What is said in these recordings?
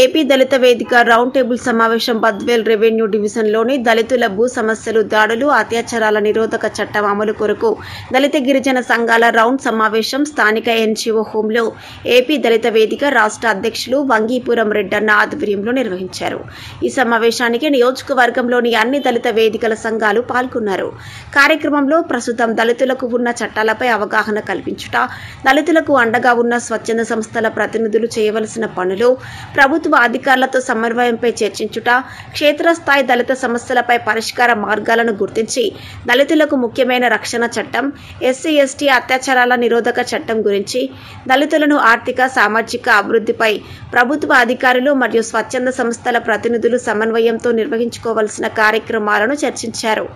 AP దళిత వేదిక round table సమావేశం Badvel revenue డివిజన్లోని దళితుల భూ సమస్యలు, దాడులు, అత్యాచారాల నిరోధక చట్టం అమలు కొరకు దళిత గిరిజన సంఘాల రౌండ్ సమావేశం స్థానిక ఎన్జీఓ హోంలో ఏపీ దళిత వేదిక రాష్ట్ర అధ్యక్షులు వంగీపురం రెడ్డన్న ఆధ్వర్యంలో నిర్వహించారు. ఈ సమావేశానికి నియోజకవర్గంలోని అన్ని దళిత వేదికల సంఘాలు పాల్గొన్నారు. కార్యక్రమంలో ప్రస్తుతం దళితులకు ఉన్న చట్టాలపై అవగాహన కల్పించుట, దళితులకు అండగా ఉన్న స్వచ్ఛంద సంస్థల ప్రతినిధులు చేయవలసిన పనులు, ప్రభుత్వ అధికారులతో సమన్వయంపై చర్చించుట, క్షేత్రస్థాయి దళిత సమస్యలపై పరిష్కార మార్గాలను గుర్తించి దళితులకు ముఖ్యమైన రక్షణ చట్టం, ఎస్సీ ఎస్టీ అత్యాచారాల నిరోధక చట్టం గురించి, దళితులను ఆర్థిక సామాజిక అభివృద్ధిపై ప్రభుత్వ అధికారులు మరియు స్వచ్ఛంద సంస్థల ప్రతినిధులు సమన్వయంతో నిర్వహించుకోవాల్సిన కార్యక్రమాలను చర్చించారు.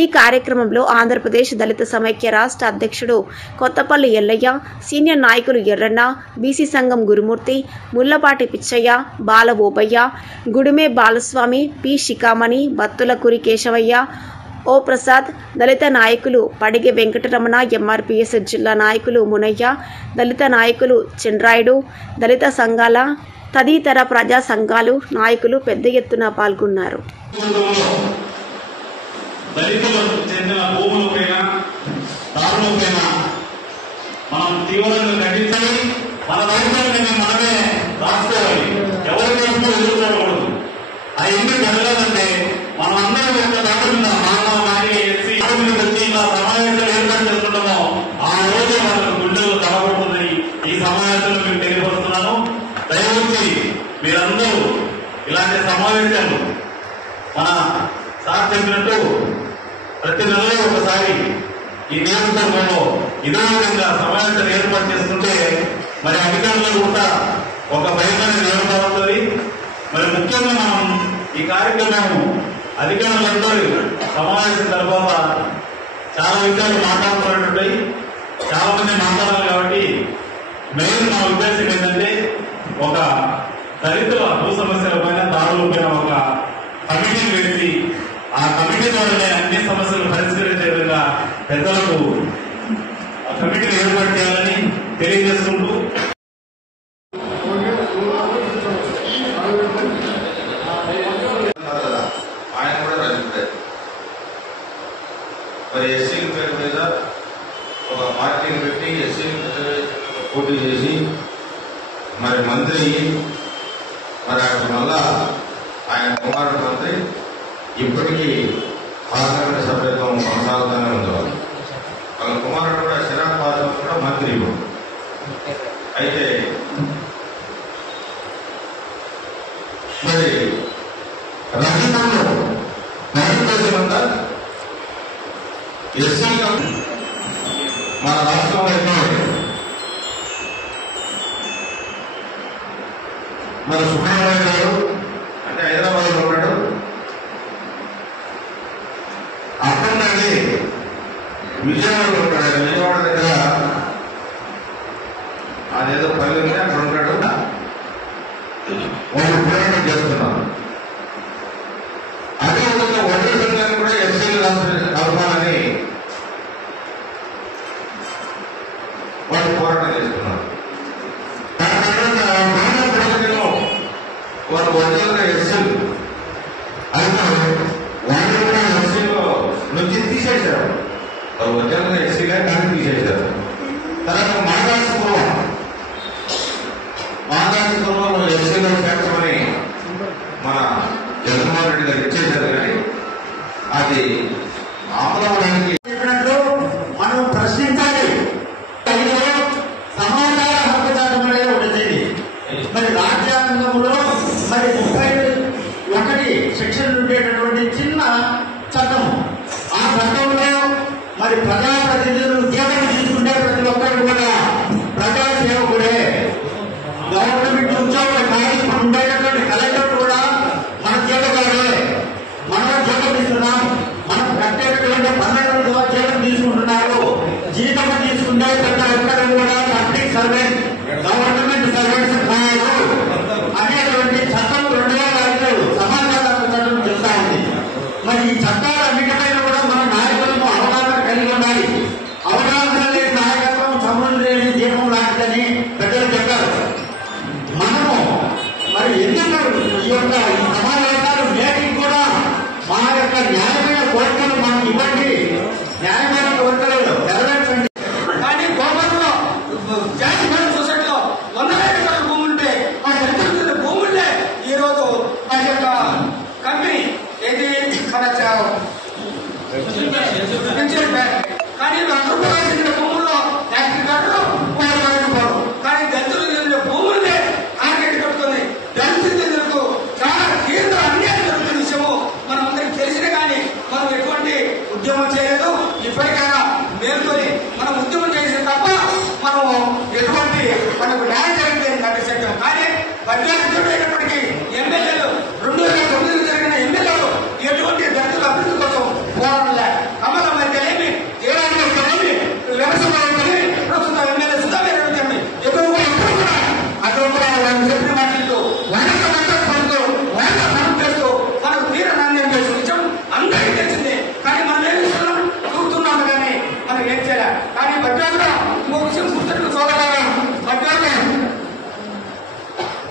ఈ కార్యక్రమంలో ఆంధ్రప్రదేశ్ దళిత సమైక్య రాష్ట్ర అధ్యక్షుడు కొత్తపల్లి ఎల్లయ్య, సీనియర్ నాయకులు ఎర్రన్న, బీసీ సంఘం గురుమూర్తి, ముల్లపాటి పిచ్చయ్య, బాల ఓబయ్య, గుడిమే బాలస్వామి, పి శిఖామణి, బత్తులకురి కేశవయ్య, ఓ ప్రసాద్, దళిత నాయకులు పడిగె వెంకటరమణ, ఎంఆర్పీఎస్ జిల్లా నాయకులు మునయ్య, దళిత నాయకులు చంద్రాయుడు, దళిత సంఘాల తదితర ప్రజా సంఘాలు నాయకులు పెద్ద ఎత్తున పాల్గొన్నారు. దళితులకు చెందిన భూములపైన, దారులపైన మనం తీవ్రంగా ఖండించాలి. మన రాష్ట్రాన్ని మనమే రాసుకోవాలి. ఎవరికి ఎదుర్కోకూడదు. ఆ ఎందుకు జరగాలంటే మనం అందరం ఒక దాటున్న మానవ నాయకులు ఎస్సీ వచ్చి ఇలా సమావేశాలు ఏర్పాటు చేస్తుంటామో ఆ రోజు మనకు గుండెలు కలగబడుతుందని ఈ సమావేశంలో మీకు తెలియపరుస్తున్నాను. దయవచ్చి మీరందరూ ఇలాంటి సమావేశాలు మన సార్ చెప్పినట్టు ప్రతి నెలలో ఒకసారి ఈ నియోజకవర్గంలో ఇదే విధంగా సమావేశాలు ఏర్పాటు చేసుకుంటే మరి అధికారులకు కూడా ఒక భయమైన ఏర్పడుతుంది. మరి ముఖ్యంగా మనం ఈ కార్యక్రమం అధికారులందరూ సమావేశం తర్వాత చాలా విషయాలు మాట్లాడుతున్నట్టుంటాయి. చాలా మంది మాట్లాడాలి కాబట్టి మెయిన్ మా ఉద్దేశం ఏంటంటే ఒక దళితుల భూ సమస్యల పైన, దాడుల పైన ఒక కమిటీ వేసి ఆ కమిటీ ద్వారానే అన్ని సమస్యలు పరిష్కరించే విధంగా పెద్దలకు కమిటీలు ఏర్పాటు చేయాలని తెలియజేసుకుంటూ ఆయన కూడా రాజకీయ మరి ఎస్సీల పేరు మీద ఒక పార్టీని పెట్టి ఎస్సీల పోటీ చేసి మరి మంత్రి మరి అక్కడ మళ్ళా ఆయన కుమారుడు మంత్రి ఇప్పటికీ పార్లమెంట్ సభ్యత్వం కొనసాగుతూనే ఉండేవాళ్ళు. వాళ్ళ కుమారుడు కూడా శరత్ పాత్ర కూడా మంత్రి. అయితే మరి రాజకీయంలో భారతదేశమంతా ఎస్సీగా మన రాష్ట్రంలో మన సుబ్రహ్మణ్య గారు అంటే హైదరాబాద్ లో ఉన్నాడు. అక్కడి విజయవాడలో ఉంటాడు. విజయవాడ దగ్గర అదేదో పల్లె ఉంది, అక్కడ ఉంటాడు. వాళ్ళు పోరాటం చేస్తున్నారు. అదేవిధంగా ఒంటరి సంఘాన్ని కూడా ఎస్సీలు కలపాలని వాళ్ళు పోరాటం చేస్తున్నారు. వాళ్ళు ఒంటరిగా ఎస్సీలు అయితే వాళ్ళు కూడా ఎస్సీలో నుంచి తీసేశారు. వాళ్ళు ఒంటరిగా ఎస్సీగా కానీ తీసేశారు. తర్వాత మహారాష్ట్రలో ఎస్సీలో చేర్చమని మన జగన్మోహన్ రెడ్డి గారు ఇచ్చేశారు. కానీ అది ఆమోదడానికి మనం ప్రశ్నించాలి. సమాచార హక్కు చట్టం అనేది ఉంటుంది. మరి రాజ్యాంగంలో మరి 31 సెక్షన్ ఉండేటటువంటి చిన్న చట్టం. ఆ చట్టంలో మరి ప్రజాప్రతినిధులు జీతం తీసుకుంటే ప్రతి ఒక్కరు కూడా ప్రజాసేవకుడే. గవర్నమెంట్ ఉద్యోగులు ఉండేటటువంటి కలెక్టర్ కూడా మన జీతగాడే. మనం జీతం ఇస్తున్నాం. మనం కట్టేటటువంటి 12 జీతం తీసుకుంటున్నారు. జీతం తీసుకుంటే ప్రతి ఒక్కరు కూడా పబ్లిక్ సర్వెంట్, గవర్నమెంట్ సర్వెంట్స్ కాదు అనేటువంటి చట్టం 2005 సమాచార చట్టం చెప్తా ఉంది. మరి ఈ చట్టాలన్నిటిపైన కూడా మన నాయకులను అవగాహన కలిగి ఉండాలి. అవగాహన లేని నాయకత్వం సముద్ర కానీ అందరూ కూడా చెందిన భూముల్లో ఫ్యాక్టరీ కార్డులు పోవడం. కానీ దళితులు చెందిన భూములనే ఆర్కెట్ కట్టుకుంది. దళితులు చెందినకు చాలా తీవ్ర అన్యాయం జరుగుతున్న విషయము మనం అందరికి తెలిసిన కానీ మనం ఎటువంటి ఉద్యమం చేయలేదు. ఇప్పటికైనా మేల్కొని మనం ఉద్యమం చేసిన తప్ప మనం ఎటువంటి మనకు న్యాయం జరిగింది నడిచేద్దాం. కానీ పద్యాలైనప్పటికీ ఎమ్మెల్యేలు 2009 జరిగిన ఎమ్మెల్యేలు ఎటువంటి దళితుల అభివృద్ధి కోసం పోరాడలే. కమలం అయితేనేమి, జయరాజు అయితేనేమి, వ్యవసాయం అయితేనేమి, ప్రస్తుతం ఎమ్మెల్యే సుధాకర్ అయితేనేమి ఎక్కువగా అక్కడ కూడా వాళ్ళు చెప్పిన మాటలు మనం చేస్తూ మనకు తీర నాణ్యం చేస్తూ నిజం అందరికీ తెలిసింది. కానీ మనం ఏం చేస్తున్నాం చూస్తున్నాము కానీ మనం ఏం చేయాలి. కానీ బడ్జెట్లో ఇంకో విషయం గుర్తుకు చూడగలం. బడ్జెట్లో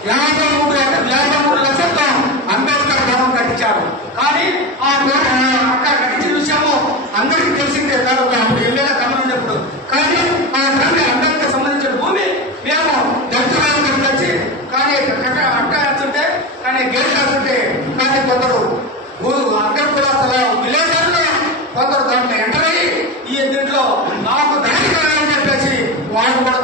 53 లక్షలతో అంబేద్కర్ భవనం కట్టించారు. కానీ ఆ అక్కడ కట్టించిన విషయము అందరికీ తెలిసిందే కాదు. అప్పుడు ఎమ్మెల్యే కమలం ఉన్నప్పుడు. కానీ ఆ అంబేద్కర్ సంబంధించిన భూమి మేము దళితులకు వచ్చి కానీ అక్క వేస్తుంటే కానీ గేట్ వేస్తుంటే కానీ కొందరు అక్కడ కూడా అసలు విలేకరులు కొందరు దాంట్లో ఎంటర్ అయ్యి ఈ దీంట్లో నాకు దాని చెప్పేసి వాళ్ళు కూడా